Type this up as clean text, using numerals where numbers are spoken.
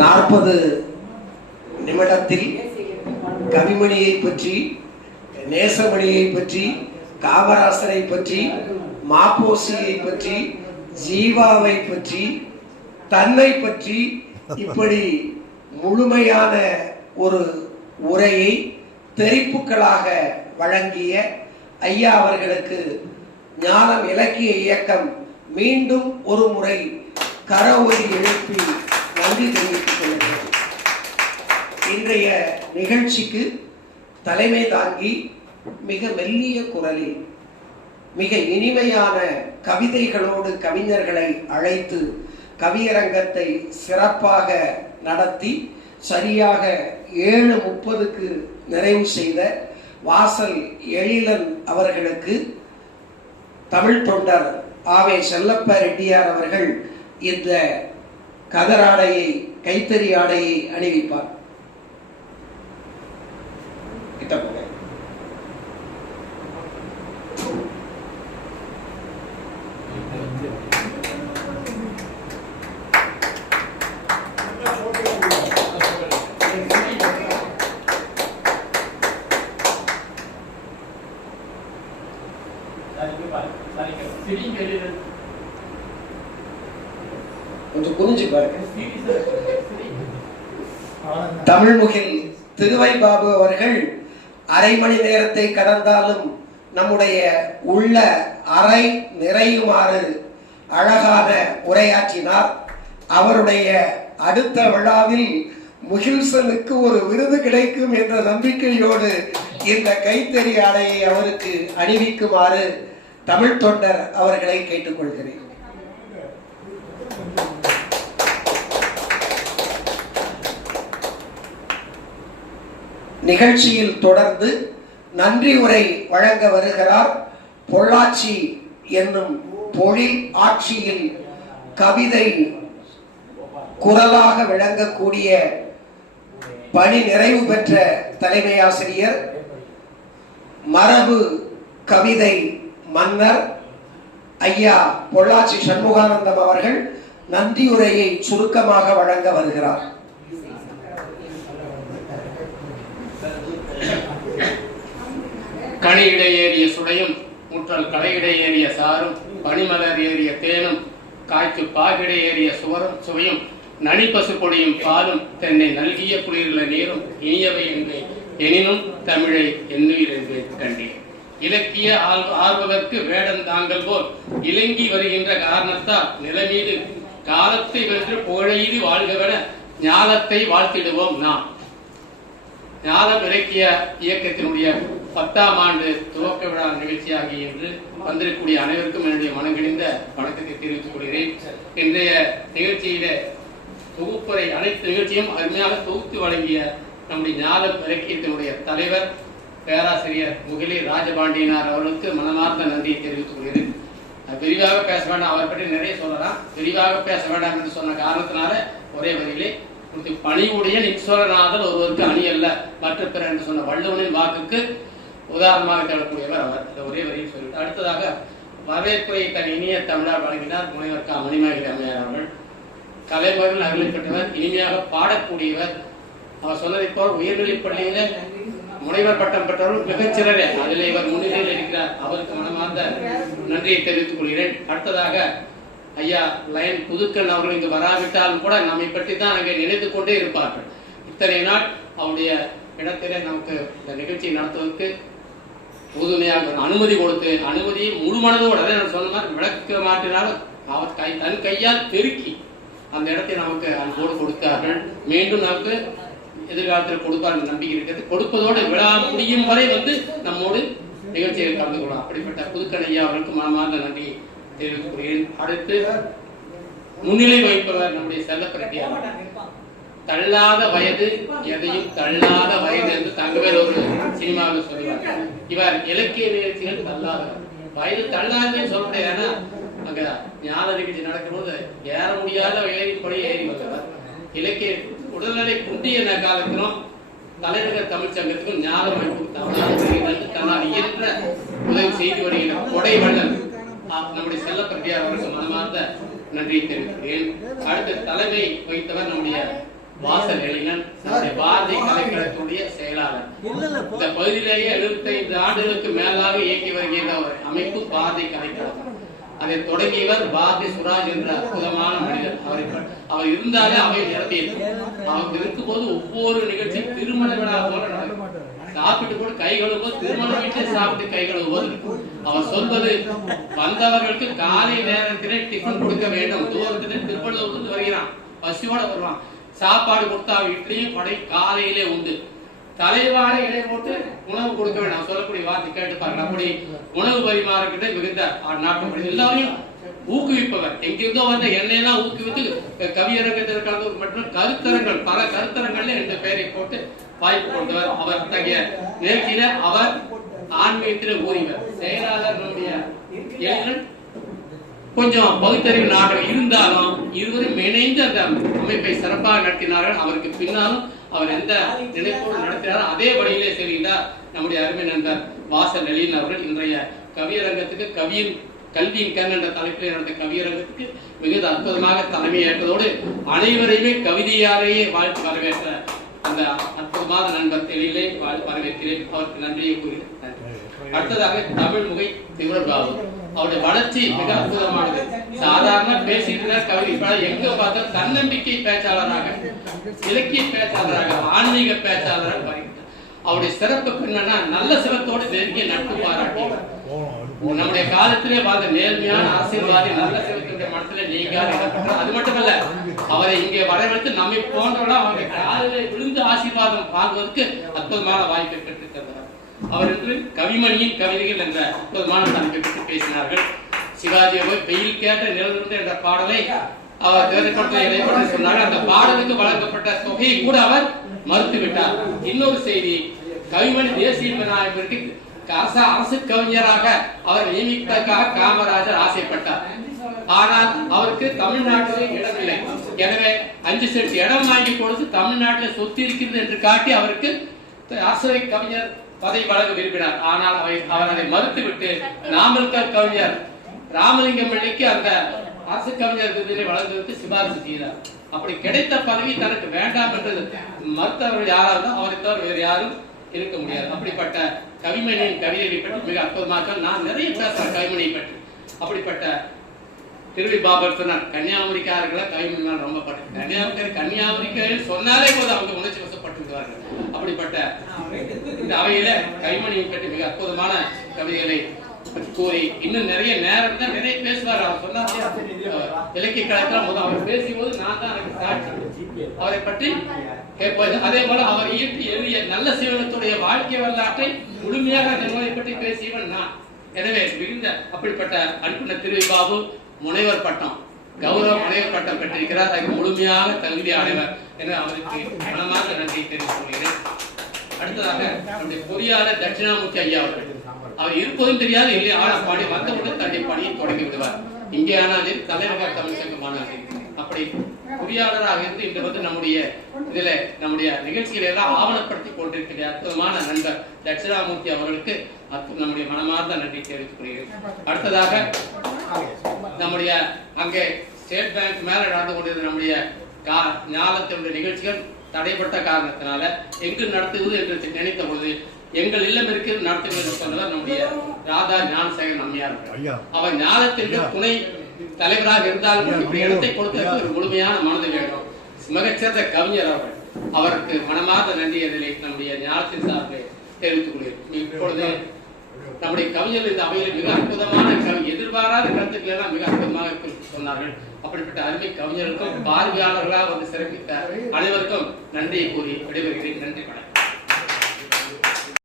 40 நிமிடத்தில் கவிமணியை பற்றி, நேசமணியை பற்றி, காமராசரை பற்றி, மாப்போசியை பற்றி, ஜீவாவை பற்றி, தன்னை பற்றி இப்படி முழுமையான ஒரு உரையை தெரிப்புகளாக வழங்கிய ஐயா அவர்களுக்கு ஞானம் இலக்கிய இயக்கம் மீண்டும் ஒரு முறை கரவொலி எழுப்பி நன்றி தெரிவித்துக் கொள்கிறேன். இன்றைய நிகழ்ச்சிக்கு தலைமை தாங்கி மிக மெல்லிய குரலில் மிக இனிமையான கவிதைகளோடு கவிஞர்களை அழைத்து கவியரங்கத்தை சிறப்பாக நடத்தி சரியாக 7:30க்கு நிறைவு செய்த வாசல் எழிலன் அவர்களுக்கு தமிழ் தொண்டர் ஆவே செல்லப்ப ரெட்டியார் அவர்கள் இந்த கதராடையை, கைத்தறி ஆடையை அணிவிப்பார். தமிழ்முகில் திருவை பாபு அவர்கள் அரை மணி நேரத்தை கடந்தாலும் நம்முடைய உள்ள அறை நிறையுமாறு அழகான உரையாற்றினார். அவருடைய அடுத்த விழாவில் முகில்சனுக்கு ஒரு விருது கிடைக்கும் என்ற நம்பிக்கையோடு இந்த கைத்தறி ஆடையை அவருக்கு அணிவிக்குமாறு தமிழ் தொண்டர் அவர்களை கேட்டுக்கொள்கிறேன். நிகழ்ச்சியில் தொடர்ந்து நன்றி உரை வழங்க வருகிறார். பொள்ளாச்சி என்னும் பொழில் ஆட்சியில் கவிதை குரலாக விளங்கக்கூடிய பணி நிறைவு பெற்ற தலைமை ஆசிரியர், மரபு கவிதை மன்னர் ஐயா பொள்ளாச்சி சண்முகானந்தம் அவர்கள் நன்றி உரையை சுருக்கமாக வழங்க வருகிறார். கனியிடை ஏறிய சுடையும் முற்றல் கலையிடை ஏறிய சாரும் பனிமலர் ஏறிய தேனும் காய்ச்சு பாகிடை ஏறிய சுவையும் நனிப்பசு பொடியும் பாலும் தென்னை நல்கிய குளிர்ல நீரும் இனியவை என்று எனினும் தமிழை என்னுயிர் என்று கண்டேன். இலக்கிய ஆர்வலர்க்கு வேடன் தாங்கள் போல் இலங்கி வருகின்ற காரணத்தால் நிலமீது காலத்தை வென்று புகழெய்தி வாழ்கவென ஞாலத்தை வாழ்த்திடுவோம். நாம் ஞானம் இலக்கிய இயக்கத்தினுடைய 10ஆம் ஆண்டு துவக்க விழா நிகழ்ச்சியாகி என்று வந்திருக்கக்கூடிய அனைவருக்கும் என்னுடைய மனங்கிழிந்த வணக்கத்தை தெரிவித்துக் கொள்கிறேன். இன்றைய நிகழ்ச்சியில தொகுப்புரை அனைத்து நிகழ்ச்சியும் அருமையாக தொகுத்து வழங்கிய நம்முடைய ஞானம் இலக்கியத்தினுடைய தலைவர் பேராசிரியர் முகிலி ராஜபாண்டியனார் அவர்களுக்கு மனமார்ந்த நன்றியை தெரிவித்துக் கொள்கிறேன். விரிவாக பேச வேண்டாம், அவரை பற்றி நிறைய சொல்லலாம். விரிவாக பேச வேண்டாம் என்று சொன்ன காரணத்தினால ஒரே வரியிலே பணிவுடைய நிச்சோரநாதர் ஒருவருக்கு அணி அல்ல மற்ற பிற என்று சொன்ன வள்ளுவனின் வாக்குக்கு உதாரணமாக தேடக்கூடியவர் அவர். ஒரே வரியில் சொல்லிட்டு அடுத்ததாக வரவேற்புரை தன் இனிய தமிழால் வழங்கினார் முனைவர் கா மணிமேகலை அம்மையார் அவர்கள். கலைமகள் அகலிப்பட்டவர், இனிமையாக பாடக்கூடியவர். அவர் சொன்னதை போல் உயர்நிலைப் பள்ளியில முனைவர் பட்டம் பெற்றவர்கள் மிகச்சிறரே, அதில் இவர் முன்னிலையில் இருக்கிறார். அவருக்கு மனமார்ந்த நன்றியை தெரிவித்துக் கொள்கிறேன். அடுத்ததாக ஐயா லயன் புதுக்கன் அவர்கள் இங்கு வராவிட்டாலும் கூட நம்மை பற்றி தான் அங்கே நினைத்து கொண்டே இருப்பார்கள். இத்தனை நாள் அவருடைய இடத்திலே நமக்கு இந்த நிகழ்ச்சியை நடத்துவதற்கு உறுதுணையாக அனுமதி கொடுத்து, அனுமதியை முழு மனதோடு அதை நான் சொன்ன மாதிரி விளக்க மாற்றினாலும் அவர் தன் கையால் பெருக்கி அந்த இடத்தை நமக்கு அன்போடு கொடுத்தார்கள். மீண்டும் நமக்கு எதிர்காலத்தில் கொடுப்பார் நம்பிக்கை இருக்கிறது. கொடுப்பதோடு விழா முடியும் வரை நம்மோடு நிகழ்ச்சியில் கலந்து கொள்ளலாம். அப்படிப்பட்ட புதுக்கன் ஐயா அவர்களுக்கு மனமார்ந்த நன்றி தெரிவித்துக் கொள்கிறேன். அடுத்து முன்னிலை வகிப்பவர் நம்முடைய செல்லப்பிரட்டியார். தள்ளாத வயது எதையும் தள்ளாத வயது என்று தங்கவேல் ஒரு சினிமாவில் சொல்லுவார். இவர் இலக்கிய நிகழ்ச்சிகள் தள்ளாதவர். வயது தள்ளாதே சொல்ல முடியாது. அங்க ஞான நிகழ்ச்சி நடக்கும் போது ஏற முடியாத ஏறி வந்தவர். இலக்கிய உடல்நிலை குன்றிய காலத்திலும் தலைநகர் தமிழ் சங்கத்துக்கும் ஞான தன்னால் இயன்ற உதவி செய்து வருகிற கொடை வள்ளல் நம்முடைய செல்லப்பிரட்டியார் அவருக்கு மனமார்ந்த நன்றியை தெரிவிக்கிறேன். அடுத்த தலைமை வகித்தவர் நம்முடைய வாசல் எழிலன் பாரதி கலைக்கழகத்துடைய செயலாளர். இந்த பகுதியிலேயே 75 ஆண்டுகளுக்கு மேலாக இயக்கி வருகின்ற ஒரு அமைப்பு பாரதி கலைக்கழகம். அதை தொடங்கியவர் பாரதி சுராஜ் என்ற அற்புதமான மனிதர். அவர் இருந்தாலே அவை நிரம்பியது. அவர் இருக்கும்போது ஒவ்வொரு நிகழ்ச்சியும் திருமண விழா போல நடக்கும். சாப்பிட்டு கூட கை கழுவும்போது திருமண வீட்டில் சாப்பிட்டு கை கழுவும்போது அவர் சொல்வது, வந்தவர்களுக்கு காலை நேரத்திலே டிஃபன் கொடுக்க வேண்டும். தூரத்திலே திருவள்ளூர் வருகிறான், பசியோட வருவான், சாப்பாடு கொடுத்தா வீட்லையும் படை காலையிலே உண்டு. தலைவாழை இலை போட்டு உணவு கொடுக்க வேண்டும். சொல்லக்கூடிய வார்த்தை கேட்டு பாருங்க. அப்படி உணவு பரிமாறுகின்ற மிகுந்த நாட்டு எல்லாரையும் ஊக்குவிப்பவர். எங்கிருந்தோ வந்த எண்ணெயெல்லாம் ஊக்குவித்து கவியரங்கத்தில் கலந்து மற்றும் கருத்தரங்கள், பல கருத்தரங்கள்ல 2 பேரை போட்டு வாய்ப்பு கொண்டவர். அவர் தங்கிய நிகழ்ச்சியில அவர் ஆன்மீகத்தில ஊறிவர். செயலாளர் கொஞ்சம் பகுத்தறிவு நாடுகள் இருந்தாலும் இருவரும் இணைந்து அந்த அமைப்பை சிறப்பாக நடத்தினார்கள். அவருக்கு பின்னாலும் அவர் எந்த நினைப்போடு நடத்தினாரோ அதே வழியிலே செல்கின்றார் நம்முடைய அருமை நண்பர் வாசல் எழிலன் அவர்கள். இன்றைய கவியரங்கத்துக்கு கல்வியின் கண் என்ற தலைப்பில் நடந்த கவியரங்கத்துக்கு மிகுந்த அற்புதமாக தலைமையேற்றதோடு அனைவரையுமே கவிதையாலேயே வாழ்த்து வரவேற்ற அந்த அற்புதமான நண்பர் தெளிவிலே வரவேற்கிறேன். அவருக்கு நன்றியை கூறுகிறேன். அடுத்ததாக தமிழ் முகை திமிரர் பாபு. அவருடைய வளர்ச்சி மிக அற்புதமானது. சாதாரண பேசிட்டு கவிதை எங்க பார்த்தா தன்னம்பிக்கை பேச்சாளராக, இலக்கிய பேச்சாளராக, ஆன்மீக பேச்சாளராக வருகிறார். அவருடைய சிறப்பு என்னன்னா நல்ல சிவத்தோடு நெருங்கிய நட்பு பாராட்டியவர். நம்முடைய காலத்திலே வாழ்ந்த நேர்மையான ஆசீர்வாதி நல்ல சிவத்துடைய மனத்திலே நீங்காத இடம்பெற்றார். அது மட்டுமல்ல, அவரை இங்கே வரவழைத்து நம்மை போன்றவர்கள் அவருடைய காலிலே விழுந்து ஆசீர்வாதம் வாங்குவதற்கு அற்புதமான வாய்ப்பை பெற்றுத் தந்தார். அவர் என்று கவிமணியின் கவிதைகள் என்ற அற்புதமான தலைப்பை பற்றி பேசினார்கள். சிவாஜியை போய் வெயில் கேட்ட நிலவிலிருந்து என்ற பாடலை அவர் திரைப்படத்தை சொன்னார். அந்த பாடலுக்கு வழங்கப்பட்ட தொகையை கூட அவர் மறுத்துவிட்டார். இன்னொரு செய்தி, கவிமணி தேசிய விநாயகருக்கு அரசு கவிஞராக அவர் நியமிப்பதற்காக காமராஜர் ஆசைப்பட்டார். ஆனால் அவருக்கு தமிழ்நாட்டிலே இடமில்லை. எனவே 5 சென்ட் இடம் வாங்கி கொடுத்து தமிழ்நாட்டில் சொத்து இருக்கிறது என்று காட்டி அவருக்கு அரசவை கவிஞர் பதவி வழங்க விரும்பினார். ஆனால் அவர் அதை மறுத்துவிட்டு நாமக்கல் கவிஞர் ராமலிங்கம் பிள்ளைக்கு அந்த அரசு கவிஞர் விருதினை வழங்குவதற்கு சிபாரிசு செய்தார். அப்படி கிடைத்த பதவி தனக்கு வேண்டாம் என்று மறுத்தவர்கள் யாராலும் அவரை தவிர வேறு யாரும் இருக்க முடியாது. அப்படிப்பட்ட கவிமணியின் கவிதையை பற்றி மிக அற்புதமாக நான் நிறைய பேசுறேன் கவிமணியை பற்றி. அப்படிப்பட்ட திருவி பாபர் சொன்னார், கன்னியாகுமரிக்காரர்களை கவிமணி ரொம்ப பட்டு கன்னியாகுமரிக்காரர்கள் சொன்னாலே போது அவங்க உணர்ச்சி வசப்பட்டுவார்கள். அப்படிப்பட்ட இந்த அவையில கவிமணியை பற்றி மிக அற்புதமான கவிதைகளை கூறி இன்னும் நிறைய நேரம் தான் நிறைய பேசுவார். அவர் சொன்னார் இலக்கிய கழகத்தில் முதல் அவர் பேசும்போது நான் தான் எனக்கு சாட்சி அவரை பற்றி கேட்பது. அதே போல அவர் ஈட்டி எழுதிய நல்ல சிவனத்துடைய வாழ்க்கை வரலாற்றை முழுமையாக அந்த நூலை பற்றி பேசியவன் நான். எனவே மிகுந்த அப்படிப்பட்ட அன்புள்ள திருவி பாபு முனைவர் பட்டம், கௌரவ முனைவர் பட்டம் பெற்றிருக்கிறார். அதுக்கு முழுமையாக தகுதி அடைவர் என அவருக்கு மனமாக நன்றி தெரிவித்துக் கொள்கிறேன். அடுத்ததாக நம்முடைய பொறியாளர் தட்சிணாமூர்த்தி ஐயா அவர்கள். அவர் இருப்பதும் தெரியாது, இல்லையா ஆனா பாடி வந்தவுடன் தன்னுடைய பணியை தொடங்கி விடுவார். இங்கே ஆனாலும் தலைநகர் தமிழ் சங்கமானாலும் அப்படி பொறியாளராக இருந்து இன்று நம்முடைய இதுல நம்முடைய நிகழ்ச்சிகளை எல்லாம் ஆவணப்படுத்தி கொண்டிருக்கிற அற்புதமான நண்பர் தட்சிணாமூர்த்தி அவர்களுக்கு நம்முடைய மனமார்ந்த நன்றி தெரிவித்துக் கொள்கிறேன். அடுத்ததாக நம்முடைய அங்கே ஸ்டேட் பேங்க் மேல நடந்து கொண்டிருந்த நம்முடைய ஞானத்தினுடைய நிகழ்ச்சிகள் தடைப்பட்ட காரணத்தினால எங்கு நடத்துவது என்று நினைத்த பொழுது எங்கள் இல்லம் இருக்கிறது நடத்துவது சொன்னவர் நம்முடைய ராதா ஞானசேகரன் அம்மையார். அவர் ஞானத்திற்கு துணை தலைவராக இருந்தாலும் இப்படி இடத்தை கொடுத்ததற்கு ஒரு முழுமையான மனது வேண்டும். மிகச்சிறந்த கவிஞர் அவர்கள். அவருக்கு மனமார்ந்த நன்றி எதிலே நம்முடைய ஞானத்தின் சார்பில் தெரிவித்துக் கொள்கிறேன். இப்பொழுது நம்முடைய கவிஞர்கள் இந்த அவையில் மிக அற்புதமான எதிர்பாராத கருத்துக்களை எல்லாம் மிக அற்புதமாக சொன்னார்கள். அப்படிப்பட்ட அருமை கவிஞர்களுக்கும் பார்வையாளர்களாக வந்து சிறப்பித்த அனைவருக்கும் நன்றியை கூறி விடைபெறுகிறேன். நன்றி வணக்கம்.